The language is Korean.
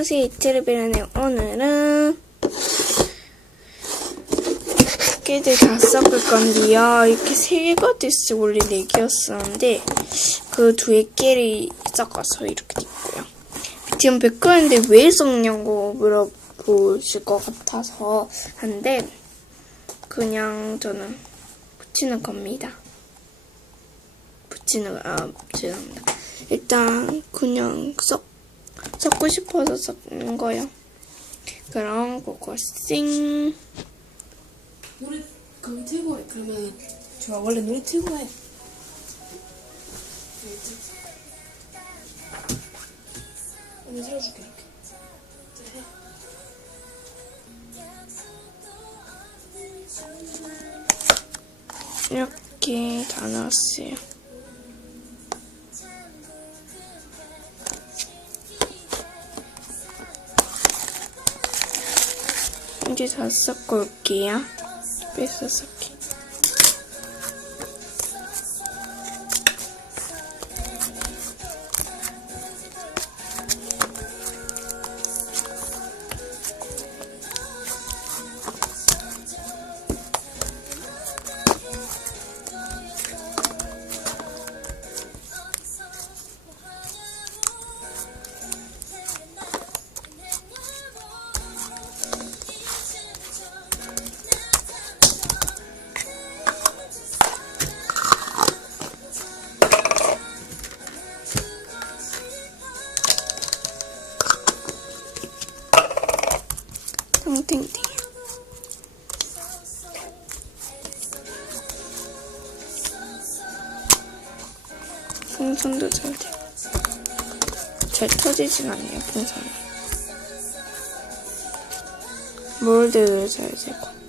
안녕하세요. 이트리베르네 오늘은 깨들 다 섞을 건데요. 이렇게 세 가지씩 원래 네 개였었는데 그 두 개를 섞어서 이렇게 됐고요. 지금 100개인데 왜 섞냐고 물어보실 것 같아서 한데 그냥 저는 붙이는 겁니다. 붙이는 아 죄송합니다. 일단 그냥 섞 섞고 싶어서 섞는 거요. 그럼 그거 싱 노래 그럼 틀고 해. 그러면 좋아. 원래 노래 틀고 해. 오늘 틀어줄게 이렇게. 해. 이렇게 다 넣었어요. 이제 다 섞어 올게요. 빼서 섞기. 탱탱탱. 풍선도 잘 돼. 잘 터지진 않네요, 풍선이. 몰드도 잘 되고.